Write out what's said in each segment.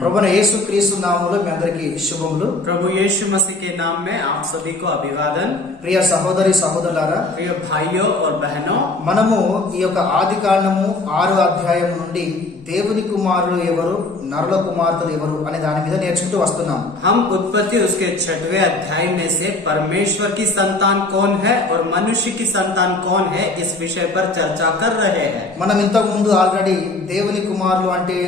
ప్రభువైన యేసుక్రీస్తు నామములో మీ అందరికీ శుభములు. प्रभु यीशु मसीह के नाम में आप सभी को अभिवादन. ప్రియ సహోదరి సహోదరులారా, प्रिय भाइयों और बहनों, మనము ఈ యొక్క ఆదికాండము 6వ అధ్యాయం నుండి దేవుని కుమారులు ఎవరు, నరుల కుమార్తెలు ఎవరు అనే దాని మీద నేర్చుకుంటూ వస్తున్నాం. हम उत्पत्ति उसके 6वें अध्याय में से परमेश्वर की संतान कौन है और मनुष्य की संतान कौन है इस विषय पर चर्चा कर रहे हैं. మనం ఇంతకు ముందు ఆల్రెడీ దేవుని కుమారులు అంటే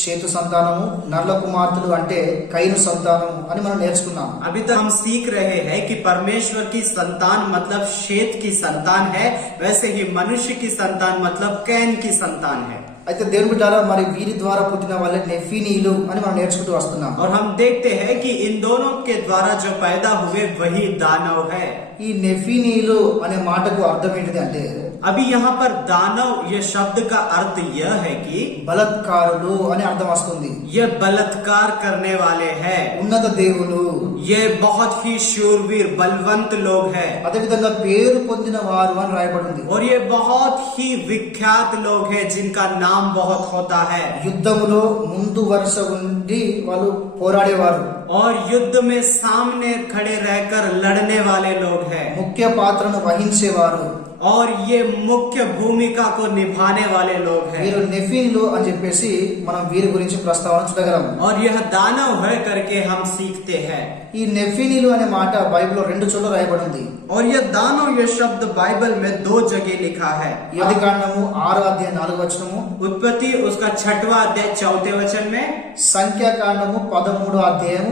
షేతు సంతానము, నరుల కుమార్తెలు అంటే కయీను సంతానము అని మనం నేర్చుకున్నాం. अभी तक हम सीख रहे हैं कि परमेश्वर की संतान मतलब शेत की संतान है, वैसे ही मनुष्य की संतान मतलब कैन की संतान है. అయితే దేవుని బిడ్డలారా, మరి వీరి ద్వారా పుట్టిన వాళ్ళే నెఫీనీలు అని మనం నేర్చుకుంటూ వస్తున్నాం. और हम देखते हैं कि इन दोनों के द्वारा जो पैदा हुए वही दानव है. ఈ నెఫీనీలు అనే మాటకు అర్థం ఏంటిది అంటే अभी यहाँ पर दानव ये शब्द का अर्थ यह है कि బలత్కారులు అని అర్థం వస్తుంది. ये बलात्कार करने वाले हैं, ఉన్నత దేవులు, ये बहुत ही शूरवीर बलवंत लोग हैं, అదేవిధంగా పేరు పొందిన వారు అని రాయబడింది. और ये बहुत ही विख्यात लोग हैं जिनका नाम बहुत होता है. యుద్ధములో ముందు వరుస ఉండి వాళ్ళు పోరాడేవారు, और युद्ध में सामने खड़े रहकर लड़ने वाले लोग हैं, ముఖ్య పాత్రను వహించేవారు. और ये मुख्य भूमिका को निभाने वाले लोग हैं. వీరు నెఫీలు అని చెప్పేసి మనం వీరి గురించి ప్రస్తావన చూడగలం. और यह दानव है करके हम सीखते हैं. ఈ నెఫీలు అనే మాట బైబిల్లో 2 చోట్ల రాయబడింది. और यह दानव ये शब्द बाइबल में 2 जगह लिखा है. ఈ ఆదికాండము 6వ అధ్యాయం 4వ వచనము, उत्पत्ति उसका 6वां अध्याय 4थे वचन में, సంఖ్యాకాండము 13వ అధ్యాయం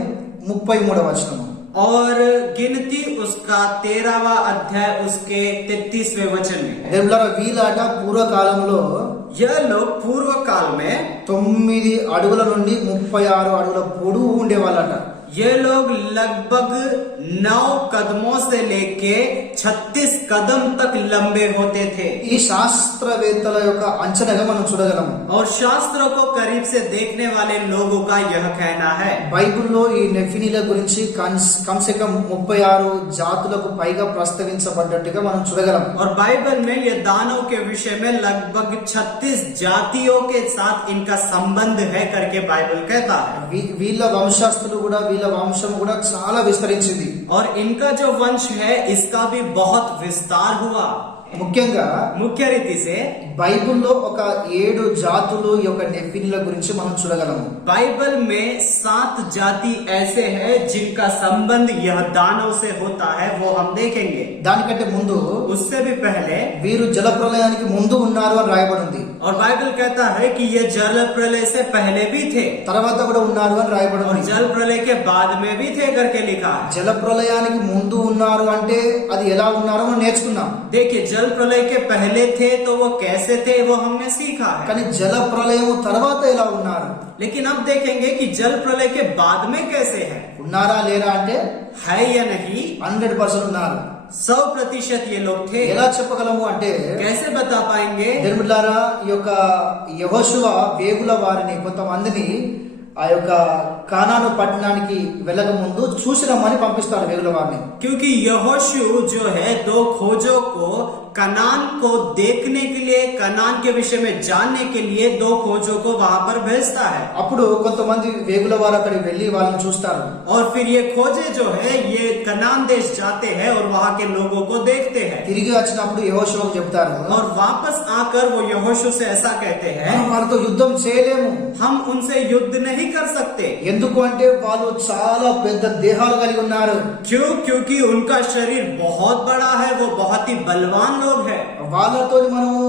33వ వచనము, और गिनती उसका 13वां अध्याय उसके 33वें वचन में. దేవులారా, వీళ్ళాట పూర్వకాలంలో यह लोग पूर्व काल में 9 అడుగుల నుండి 36 అడుగుల పొడవు ఉండేవాళ్ళట. ये लोग लगभग 9 कदमों से लेके 36 कदम तक लंबे होते थे. ఈ శాస్త్రవేత్తల యొక్క అంచనాగా మనం చూడగలము. और शास्त्रों को करीब से देखने वाले लोगों का यह कहना है. బైబిల్లో ఈ నెఫినీల గురించి కమ్సే కమ్ 36 జాతులకు పైగా ప్రస్తావించబడ్డట్టుగా మనం చూడగలం. और बाइबल में ये दानव के विषय में लगभग 36 जातियों के साथ इनका संबंध है करके बाइबल कहता है. వీళ్ళ వంశస్థులు కూడా, వీళ్ళ వంశం కూడా చాలా విస్తరించింది. और इनका जो वंश है इसका भी बहुत विस्तार हुआ. ముఖ్యంగా मुख्य रीति से బైబిల్లో ఒక 7 జాతులు ఈ యొక్క నెఫినీల గురించి మనం చూడగలము. बाइबल में 7 जाति ऐसे हैं जिनका संबंध यह दानव से होता है, वो हम देखेंगे. దానికంటే ముందు उससे भी पहले వీరు జలప్రలయానికి ముందు ఉన్నారు అని రాయబడింది. और बाइबल कहता है कि ये जल प्रलय से पहले भी थे తర్వాత కూడా ఉన్నారు అని और రాయబడింది. जल प्रलय के बाद में भी थे करके लिखा है. జలప్రలయానికి ముందు ఉన్నారు అంటే అది ఎలా ఉన్నారో మనం నేర్చుకున్నాం. देखिए, जल प्रलय के पहले थे तो वो कैसे थे वो हमने सीखा है. కానీ జల ప్రళయం తర్వాత ఎలా ఉన్నారు, लेकिन अब देखेंगे कि जल प्रलय के बाद में कैसे है. ఉన్నారా లేరా అంటే है या नहीं, 100% ఉన్నారు. 100% ये लोग थे. ఎలా చెప్పగలము అంటే कैसे बता पाएंगे? దేవులారా, ఈ యొక్క యెహోషువ వేగుల వారిని కొంతమందిని ఆ యొక్క కానాను పట్టణానికి వెళ్ళక ముందు చూసి రమ్మని పంపిస్తారు వేగుల వారిని. क्योंकि यहोशू जो है 2 खोजों को कनान को देखने के लिए, कनान के विषय में जानने के लिए 2 खोजों को वहां पर भेजता है. అప్పుడు కొంతమంది వేగుల వారు అక్కడికి వెళ్లి వాళ్ళని చూస్తారు. और फिर ये खोजे जो है ये कनान देश जाते हैं और वहां के लोगों को देखते हैं. తిరిగి వచ్చినప్పుడు యెహోషువకు చెప్తారు, और वापस आकर वो यहोशू से ऐसा कहते हैं, మనం వారితో యుద్ధం చేయలేము. हम उनसे युद्ध नहीं कर सकते. ఎందుకు అంటే వాళ్ళు చాలా పెద్ద దేహాలు కలిగి ఉన్నారు. क्यों? क्योंकि उनका शरीर बहुत बड़ा है, वो बहुत ही बलवान लोग हैं. వాళ్ళతో మనము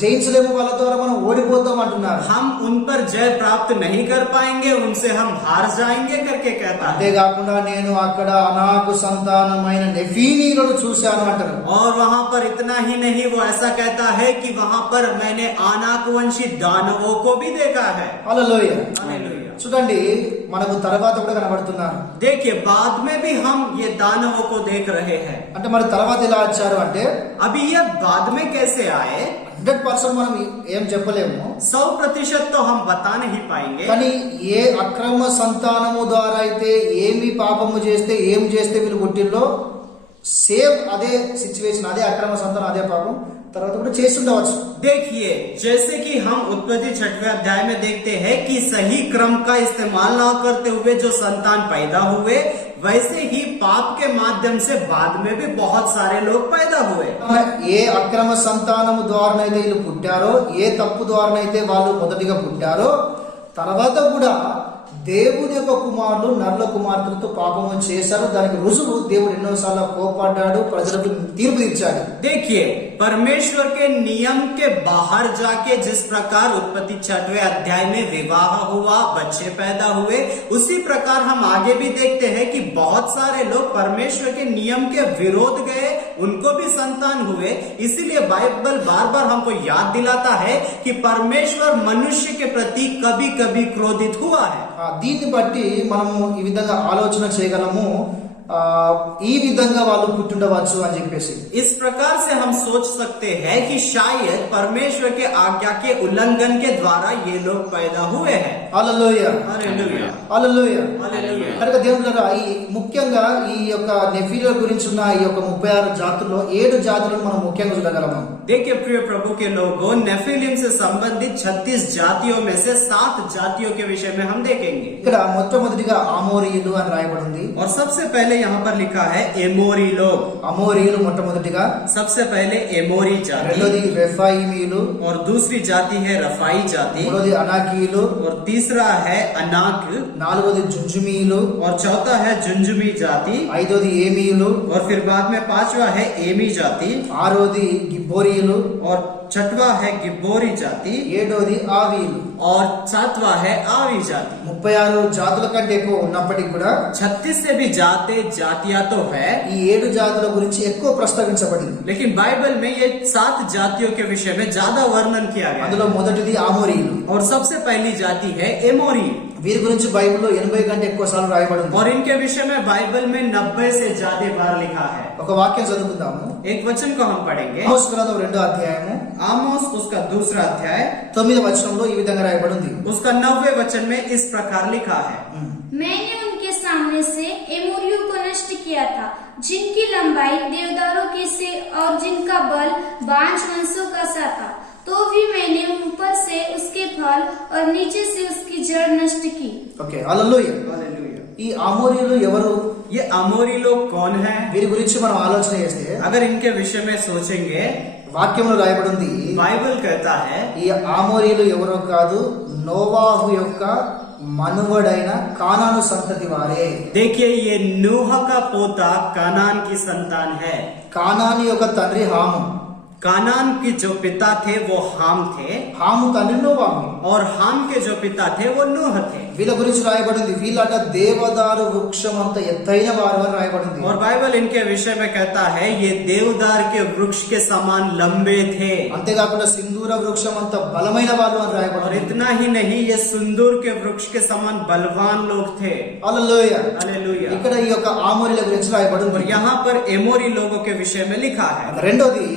జయించలేము, వాళ్ళ ద్వారా మనం ఓడిపోతాం అంటున్నారు. हम उन पर जय प्राप्त नहीं कर पाएंगे, उनसे हम हार जाएंगे करके कहता है. అంతేకాకుండా నేను అక్కడ అనాకు సంతానమైన నెఫీనీలను చూశాను అంటారు. और वहां पर इतना ही नहीं, वो ऐसा कहता है कि वहां पर मैंने आनाकवंशी दानवों को भी देखा है. హల్లెలూయా. हालेलुया. చూడండి, మనకు తర్వాత కూడా కనబడుతున్నారు. देखिए, बाद में भी हम ये दानवों को देख रहे हैं. అంటే మరి తర్వాత ఎలా వచ్చారు అంటే अभी ये बाद में कैसे आए 100% మనం ఏం చెప్పలేము. 100% तो हम बता नहीं पाएंगे. కానీ ఏ అక్రమ సంతానము ద్వారా అయితే ఏమి పాపము చేస్తే ఏం చేస్తే వీళ్ళు పుట్టిల్లో సేమ్ అదే సిచ్యువేషన్, అదే అక్రమ సంతానం, అదే పాపం తర్వాత కూడా చేసి ఉండవచ్చు. देखिए, जैसे कि हम उत्पत्ति 6वें अध्याय में देखते हैं कि सही क्रम का इस्तेमाल ना करते हुए जो संतान पैदा हुए, वैसे ही पाप के माध्यम से बाद में भी बहुत सारे लोग पैदा हुए. ఏ అక్రమ సంతానము ద్వారానైతే వీళ్ళు పుట్టారో, ఏ తప్పు ద్వారానైతే వాళ్ళు మొదటిగా పుట్టారో, తర్వాత కూడా దేవుని యొక్క కుమారులు నరుల కుమార్తెలతో పాపము చేశారు. దానికి రుజువు దేవుడు ఎన్నోసార్లు కోపడ్డాడు, ప్రజలకు తీర్పు తీర్చాడు. देखिए, परमेश्वर के नियम के बाहर जाके जिस प्रकार उत्पत्ति 6वें अध्याय में विवाह हुआ, बच्चे पैदा हुए, उसी प्रकार हम आगे भी देखते हैं कि बहुत सारे लोग परमेश्वर के नियम के विरोध गए, उनको भी संतान हुए. इसीलिए बाइबल बार बार हमको याद दिलाता है कि परमेश्वर मनुष्य के प्रति कभी कभी क्रोधित हुआ है. దీన్ని బట్టి మనము ఈ విధంగా ఆలోచన చేయగలము, ఈ విధంగా వాళ్ళు పుట్టుండవచ్చు అని చెప్పేసి. इस प्रकार से हम सोच सकते हैं कि शायद परमेश्वर के आज्ञा के उल्लंघन के द्वारा ये लोग पैदा हुए हैं. హల్లెలూయా, हालेलुया, హల్లెలూయా. हालेलुया. కనుక దేవుళ్ళారా, ఈ ముఖ్యంగా ఈ యొక్క నెఫీల గురించి ఉన్న ఈ యొక్క 36 జాతుల్లో 7 జాతులను మనం ముఖ్యంగా చూడగలము. देखिए प्रिय प्रभु के लोगों, नेफिलिम से संबंधित 36 जातियों में से 7 जातियों के विषय में हम देखेंगे. ఇక్కడ మొట్టమొదటిగా అమోరీయులు అని రాయబడింది. और सबसे पहले यहाँ पर लिखा है एमोरी लोग. అమోరీయులు మొట్టమొదటిగా, सबसे पहले एमोरी जाति, రెండోది రెఫాయిమీయులు, और दूसरी जाति है रफाई जाति, మూడోది అనాకీయులు, और तीसरा है अनाक, నాలుగోది జుంజుమీయులు, और चौथा है जुंजुमी जाति, ఐదోది ఏమీయులు, और फिर बाद में 5वां है एमी जाति, ఆరోది గిబ్బోరీయులు, और 6वां है गिब्बोरी जाति, ఏడోది ఆవీయులు. और 7वां है आवी जाति. 36 జాతుల కంటే ఎక్కువ ఉన్నప్పటికీ కూడా 36 से भी जातियां तो है, ఈ 7 జాతుల గురించి ఎక్కువ ప్రస్తావించబడింది. लेकिन बाइबल में ये 7 जातियों के विषय में ज्यादा वर्णन किया गया है. అందులో మొదటిది ఆమోరీయులు. और सबसे पहली जाति है एमोरी, వీరి గురించి బైబిల్లో 80 కంటే ఎక్కువ సార్లు రాయబడింది. और इनके विषय में बाइबल में 90 से ज्यादा बार लिखा है. ఒక వాక్యం చదువుకుందాము. एक वचन को हम पढ़ेंगे. ఆమోస్ గ్రంథం 2వ అధ్యాయము आमोस उसका दूसरा अध्याय 9వ వచనంలో ఈ విధంగా రాయబడింది. उसका 90वें वचन में इस प्रकार लिखा है. मैंने उनके सामने से एमोरियों को नष्ट किया था, जिनकी लंबाई देवदारों की से और जिनका बल बांझ वंशों का सा था. तो भी मैंने ऊपर से उसके फल और नीचे से उसकी जड़ नष्ट की. ఓకే, హల్లెలూయా. हालेलुया. ఈ అమోరీయులు ఎవరు? ये अमोरी लोग कौन हैं? వీరి గురించి మనం ఆలోచన చేస్తే अगर इनके विषय में सोचेंगे, వాక్యంలో రాయబడింది, बाइबल कहता है ఈ అమోరీయులు ఎవరో కాదు, నోవాహు యొక్క మనువడైన కానాను సంతతి వారే. देखिए, ये नूह का पोता कानान की संतान है. కానాను యొక్క తండ్రి హాము, कानान के जो पिता थे वो हाम थे, హాము తండ్రి నోవాహు. और हाम के जो पिता थे वो नूह थे. వీళ్ళ గురించి రాయబడింది, వీళ్ళట దేవదారు వృక్షం అంత ఎత్తైన వారు అని రాయబడింది. और बाइबल इनके विषय में कहता है ये देवदार के वृक्ष के समान लंबे थे. అంతేకాకుండా సింధూర వృక్షం అంత బలమైన వారు అని और రాయబడింది. इतना ही नहीं, ये सुंदूर के वृक्ष के समान बलवान लोग थे. హల్లెలూయా. हालेलुया. ఇక్కడ ఈ యొక్క ఆమోరీల గురించి రాయబడింది. और यहाँ पर एमोरी लोगों के विषय में लिखा है. రెండోది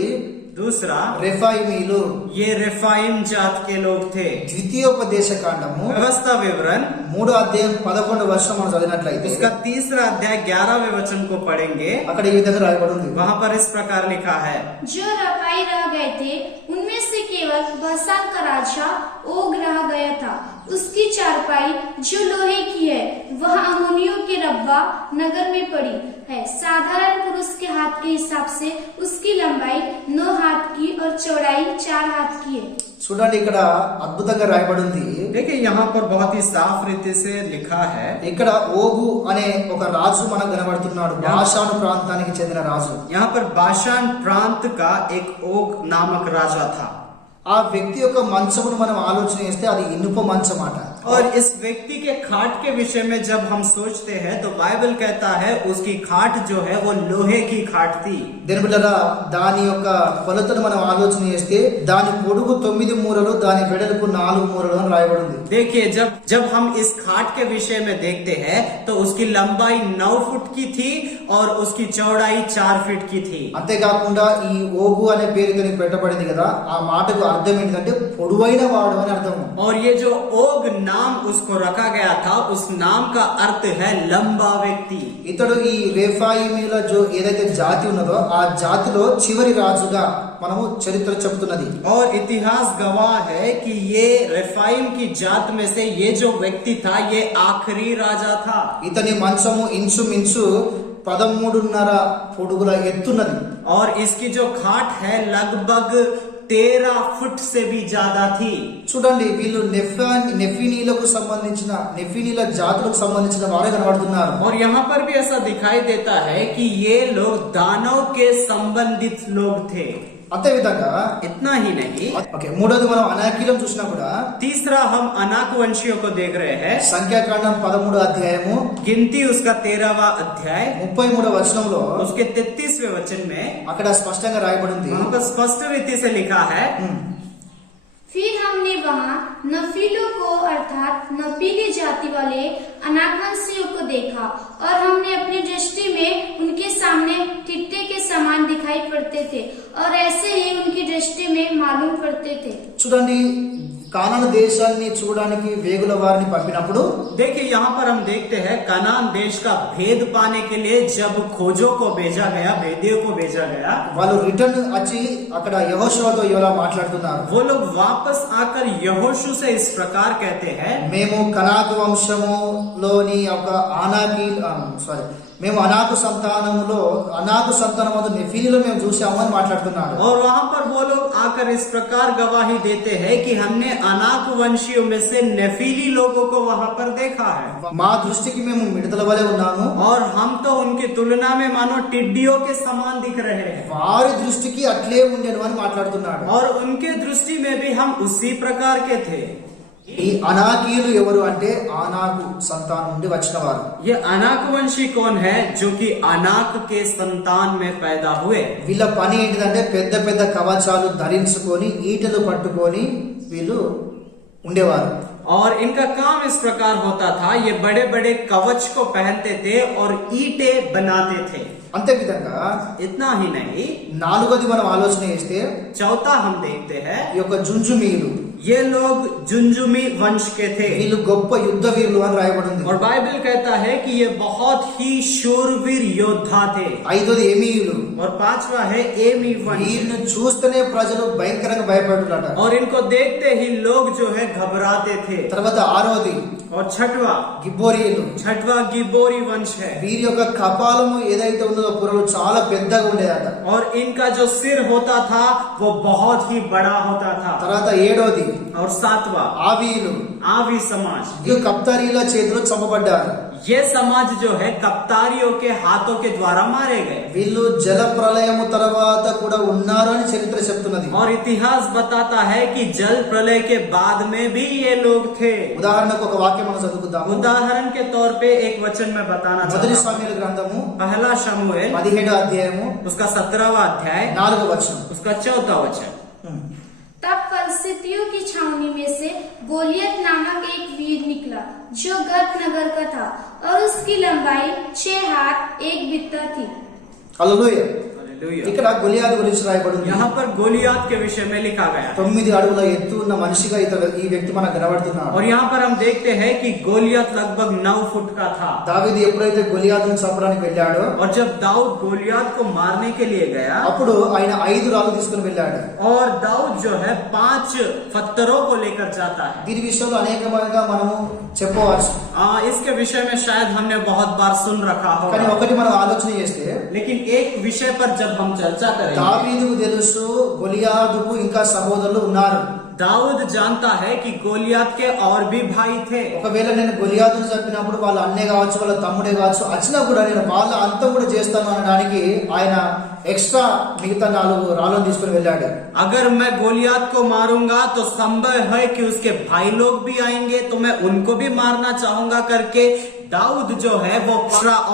दूसरा, రెఫాయిమీలు. ये रेफाइम जात के लोग थे. ద్వితీయోపదేశ కాండము व्यवस्था विवरण 3వ అధ్యాయం 11వ వచనం మనం చదివినట్లయితే उसका तीसरा अध्याय 11वें वचन को पढ़ेंगे. అక్కడ ఈ విధంగా రాయబడింది. वहाँ पर इस प्रकार लिखा है. जो रफाई रह गए थे उनमें से केवल बसान का राजा ओग रह गया था. उसकी चारपाई जो लोहे की है वह अमोनियों के रब्बा नगर में पड़ी है. साधारण पुरुष के हाथ के हिसाब से उसकी लंबाई 9 हाथ की और चौड़ाई 4 हाथ की है. చూడండి, ఇక్కడ అద్భుతంగా రాయబడింది. देखिए, यहाँ पर बहुत ही साफ रीति से लिखा है. ఇక్కడ ఓగు అనే ఒక రాజు మనకు కనబడుతున్నాడు, బాషాను ప్రాంతానికి చెందిన రాజు. यहाँ पर बाशान प्रांत का एक ओग नामक राजा था. ఆ వ్యక్తి యొక్క మంచమును మనం ఆలోచన చేస్తే అది ఇనుప మంచం అట. और इस व्यक्ति के खाट के विषय में जब हम सोचते हैं तो बाइबल कहता है उसकी खाट जो है वो लोहे की खाट थी. దేని బిడ్డరా, దాని యొక్క కొలతను మనం ఆలోచన చేస్తే దాని పొడుగు 9 మూరలు, దాని వెడల్పు 4 మూరలు అని రాయబడింది. देखिए, जब हम इस खाट के विषय में देखते हैं तो उसकी लंबाई 9 फुट की थी और उसकी चौड़ाई 4 फीट की थी. అంతేకాకుండా ఈ ఓగు అనే పేరు దీనికి పెట్టబడింది కదా, ఆ మాటకు అర్థం ఏంటంటే పొడవైన వాడు అని అర్థం. और ये जो ओग नाम उसको रखा गया था उस नाम का अर्थ है लंबा व्यक्ति। ఇతడు ఈ రేఫాయిమీల ఏదైతే జాతి ఉన్నదో ఆ జాతిలో చివరి రాజుగా మనము చరిత్ర చెబుతున్నది। और इतिहास गवाह है कि ये रेफाइम की जात में से ये जो व्यक्ति था ये आखिरी राजा था। ఇతని మంచము ఇంచుమించు 13.5 పొడుగుల ఎత్తున్నది। और इसकी जो खाट है लगभग 13 फुट से भी ज्यादा थी। చూడండి వీళ్ళు నెఫీనీలకు సంబంధించిన నెఫీనీల జాతులకు సంబంధించిన వారే కనబడుతున్నారు। और यहाँ पर भी ऐसा दिखाई देता है कि ये लोग दानव के संबंधित लोग थे। అదే విధంగా इतना ही नहीं, ఓకే మూడోది మనం అనాకీలం చూసినా కూడా तीसरा हम अनाक वंशियों को देख रहे हैं। సంఖ్యాకాండం 13వ అధ్యాయము गिनती उसका 13वां अध्याय 33వ వచనంలో उसके 33वें वचन में అక్కడ స్పష్టంగా రాయబడింది। वहाँ पर स्पष्ट रीति से लिखा है, फिर हमने वहाँ नफीलों को अर्थात नफीली जाति वाले अनाकवंशियों को देखा और हमने अपनी दृष्टि में उनके सामने टिट्टे के समान दिखाई पड़ते थे और ऐसे ही उनकी दृष्टि में मालूम पड़ते थे। చూడండి కానాను దేశాన్ని చూడడానికి వేగుల వారిని పంపినప్పుడు देखिए यहाँ पर हम देखते हैं कनान देश का भेद पाने के लिए जब खोजों को भेजा गया, भेदियों को भेजा गया, వాళ్ళు రిటర్న్ వచ్చి అక్కడ యెహోషువతో ఇలా మాట్లాడుతున్నారు। वो लोग वापस आकर यहोशू से इस प्रकार कहते हैं, మేము కనాకు వంశములోని ఒక మేము అనాకు సంతానము నెఫీలీలో మేము చూసామని మాట్లాడుతున్నాడు। और वहाँ पर वो लोग आकर इस प्रकार गवाही देते हैं कि हमने अनाक वंशियों में से नेफीली लोगों को वहाँ पर देखा है మా దృష్టికి మేము మిడతల వలె ఉన్నాము, और हम तो उनकी तुलना में मानो टिड्डियों के समान दिख रहे हैं, వారి దృష్టికి అట్లే ఉండేను అని మాట్లాడుతున్నాడు। और उनके दृष्टि में भी हम उसी प्रकार के थे। ఈ అనాకీయులు ఎవరు అంటే ఆనాకు సంతానం నుండి వచ్చిన వారు। ये अनाक वंशी कौन है? जो कि अनाक के संतान में पैदा हुए। వీళ్ళ పని ఏంటిదంటే పెద్ద పెద్ద కవచాలు ధరించుకొని ఈటలు పట్టుకొని వీళ్ళు ఉండేవారు। और इनका काम इस प्रकार होता था, ये बड़े बड़े कवच को पहनते थे और ईंटें बनाते थे। అంతే విధంగా इतना ही नहीं, నాలుగోది మనం ఆలోచన చేస్తే चौथा हम देखते हैं, ఈ యొక్క జుంజుమీయులు ये लोग जुंजुमी वंश के थे। వీళ్ళు గొప్ప యుద్ధ వీరులు అని రాయబడింది। और बाइबल कहता है कि ये बहुत ही शूरवीर योद्धा थे। ఐదోది ఏమీయులు, और पांचवा है एमी वंश। వీళ్ళని చూస్తేనే ప్రజలు భయంకరంగా భయపడుతున్నట। और इनको देखते ही लोग जो है घबराते थे। తర్వాత ఆరోది और छठवा గిబ్బోరీయులు, गिबोरी वंश है। వీరి యొక్క కపాలము ఏదైతే ఉందో పురలు చాలా పెద్దగా ఉండేదట। और इनका जो सिर होता था वो बहुत ही बड़ा होता था। తర్వాత ఏడోది और सातवां ఆవీయులు, आवी समाज। వీళ్ళు కప్తారీల చేతిలో చంపబడ్డారు। ये समाज जो है कप्तारियों के हाथों के द्वारा मारे गए। వీళ్ళు జల ప్రళయము తర్వాత కూడా ఉన్నారు అని చరిత్ర చెప్తున్నది। और इतिहास बताता है कि जल प्रलय के बाद में भी ये लोग थे। ఉదాహరణకు ఒక వాక్యం మనం చదువుకుందాము। उदाहरण के तौर पे एक वचन में बताना మొదటి चाहता हूं। సామ్యుల గ్రంథము पहला शमूएल 17వ అధ్యాయము उसका 17वां अध्याय 4వ వచనం। उसका 4वां वचन। तब फलस्तीतियों की छावनी में से गोलियत नामक एक वीर निकला जो गत नगर का था और उसकी लंबाई 6 हाथ 1 बित्ता थी। హల్లెలూయా। हालेलुया। ఇక్కడ గొలియాతు గురించి రాయబడింది। यहाँ पर गोलियात के विषय में लिखा गया है। 9 అడుగుల ఎత్తు ఉన్న మనిషిగా ఈ వ్యక్తి మనకు కనబడుతున్నాడు। और यहाँ पर हम देखते हैं कि गोलियत लगभग 9 फुट का था। దావీదు ఎప్పుడైతే గొలియాతును చంపడానికి వెళ్ళాడో और जब दाऊद गोलियत को मारने के लिए गया అప్పుడు ఆయన 5 రాళ్ళు తీసుకుని వెళ్ళాడు। और दाऊद जो है 5 पत्थरों को लेकर जाता है। దీని విషయంలో అనేకమంగా మనము చెప్పవచ్చు, इसके विषय में शायद हमने बहुत बार सुन रखा కానీ होगा, ఒకటి మనం ఆలోచన చేస్తే लेकिन एक विषय पर जब हम चर्चा करेंगे, దావీదుకు తెలుసు గొలియాతుకు ఇంకా సహోదరులు ఉన్నారు। दाऊद जानता है कि गोलियत के और भी भाई थे। ఒకవేళ నేను గొలియాతును చంపినప్పుడు వాళ్ళ అన్నే కావచ్చు వాళ్ళ తమ్ముడే కావచ్చు వచ్చినా కూడా నేను వాళ్ళ అంతం కూడా చేస్తాను అనడానికి ఆయన ఎక్స్ట్రా మిగతా 4 రాళ్ళను తీసుకుని వెళ్ళాడు। अगर मैं गोलियत को मारूंगा तो संभव है कि उसके भाई लोग भी आएंगे तो मैं उनको भी मारना चाहूंगा करके दाऊद जो है वो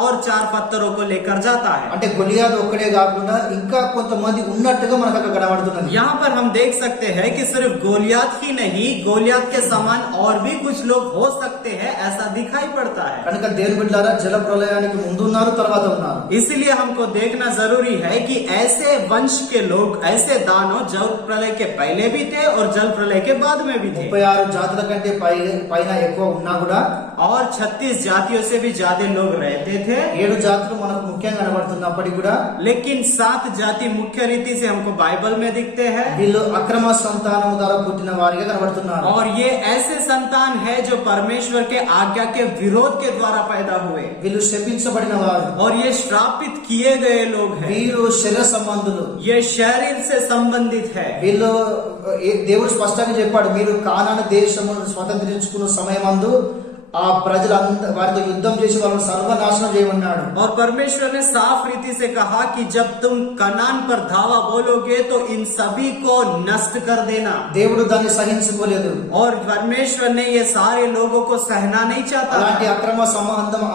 और 4 पत्थरों को लेकर जाता है। అంటే గొలియాతు ఒక్కడే కాకుండా ఇంకా కొంతమంది ఉన్నట్టుగా మనకు అక్కడ కనబడుతున్నది. यहाँ पर हम देख सकते हैं कि सिर्फ गोलियात ही नहीं, गोलियात के समान और भी कुछ लोग हो सकते हैं, ऐसा दिखाई पड़ता है। కనుక దేవుని బిడ్డలారా జల ప్రళయానికి ముందు ఉన్నారు, తర్వాత ఉన్నారు. इसलिए हमको देखना जरूरी है कि ऐसे वंश के लोग, ऐसे दानव जल प्रलय के पहले भी थे और जल प्रलय के बाद में भी थे। 36 జాతుల కంటే పైన ఎక్కువ ఉన్నా కూడా और 36 जातियों से भी ज्यादा लोग रहते थे। 7 జాతులు మనకు ముఖ్యంగా కనబడుతున్నప్పటికీ కూడా लेकिन 7 जाति मुख्य रीति से हमको बाइबल में दिखते हैं। వీళ్ళు అక్రమ సంతానము ద్వారా పుట్టిన వారిగా కనబడుతున్నారు. और ये ऐसे संतान है जो परमेश्वर के आज्ञा के विरोध के द्वारा पैदा हुए, వీళ్ళు శపించబడిన వారు. और ये श्रापित किए गए लोग हैं। వీరు శరీర సంబంధులు. ये शरीर से संबंधित है। వీళ్ళు దేవుడు స్పష్టంగా చెప్పాడు, మీరు కానాను దేశము స్వతంత్రించుకున్న సమయమందు ఆ ప్రజలందరూ వారితో యుద్ధం చేసి వాళ్ళని సర్వనాశనం చేయమన్నాడు. और परमेश्वर ने साफ रीति से कहा कि जब तुम कनान पर धावा बोलोगे तो इन सभी को नष्ट कर देना। దేవుడు దాన్ని సహించుకోలేదు. और परमेश्वर ने ये सारे लोगों को सहना नहीं चाहता। అలాంటి అక్రమ సంబంధం,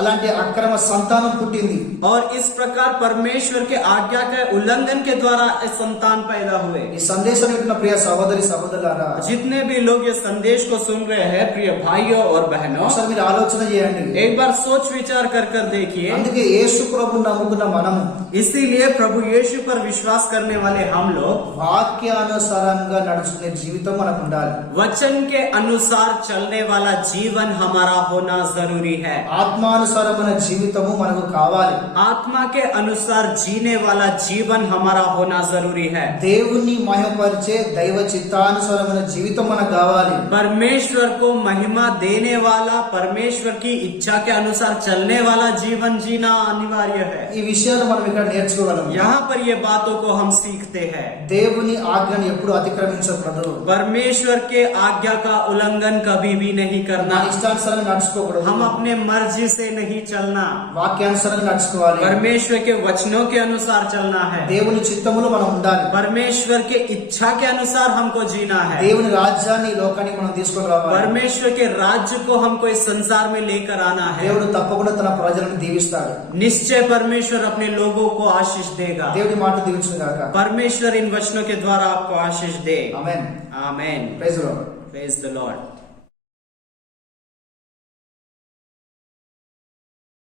అలాంటి అక్రమ సంతానం పుట్టింది. और इस प्रकार परमेश्वर के आज्ञा के उल्लंघन के द्वारा इस संतान पैदा हुए। ఈ సందేశం వింటున్న ప్రియ సహోదరి సహోదరులారా, जितने भी लोग ये संदेश को सुन रहे हैं, प्रिय भाइयों और बहनों, ఒకసారి మీరు ఆలోచన చేయండి. एक बार सोच विचार कर देखिए। అందుకే యేసు ప్రభువుని నమ్ముకున్న మనము, इसीलिए प्रभु यीशु पर विश्वास करने वाले हम लोग వాక్యానుసారంగా నడుచుకునే జీవితం మనకు ఉండాలి. वचन के अनुसार चलने वाला जीवन हमारा होना जरूरी है। ఆత్మానుసారమైన జీవితము మనకు కావాలి. आत्मा के अनुसार जीने वाला जीवन हमारा होना जरूरी है। దేవుణ్ణి మహిమపరిచే దైవ చిత్తానుసారమైన జీవితం మనకు కావాలి. परमेश्वर को महिमा देने वाला, परमेश्वर की इच्छा के अनुसार चलने वाला जीवन जीना अनिवार्य है। ఈ విషయాలు మనం ఇక్కడ నేర్చుకోగలం. यहाँ पर ये बातों को हम सीखते हैं। దేవుని ఆజ్ఞను ఎప్పుడు అతిక్రమించకూడదు. परमेश्वर के आज्ञा का उल्लंघन कभी भी नहीं करना। మన ఇష్టానుసారంగా నడుచుకోకూడదు. हम अपने मर्जी से नहीं चलना, వాక్యానుసారంగా నడుచుకోవాలి. परमेश्वर के वचनों के अनुसार चलना है। దేవుని చిత్తములో మనం ఉండాలి. परमेश्वर के इच्छा के अनुसार हमको जीना है। దేవుని రాజ్యాన్ని ఈ లోకానికి మనం తీసుకొని రావాలి. परमेश्वर के राज्य को हमको इस संसार में लेकर आना है। దేవుడు తప్పకుండా తన ప్రజలను దీవిస్తాడు. निश्चय परमेश्वर अपने लोगों को आशीष देगा। దేవుడి మాట దీవించును గాక. परमेश्वर इन वचनों के द्वारा आपको आशीष दे। Amen. Amen. Praise the Lord. Praise the Lord।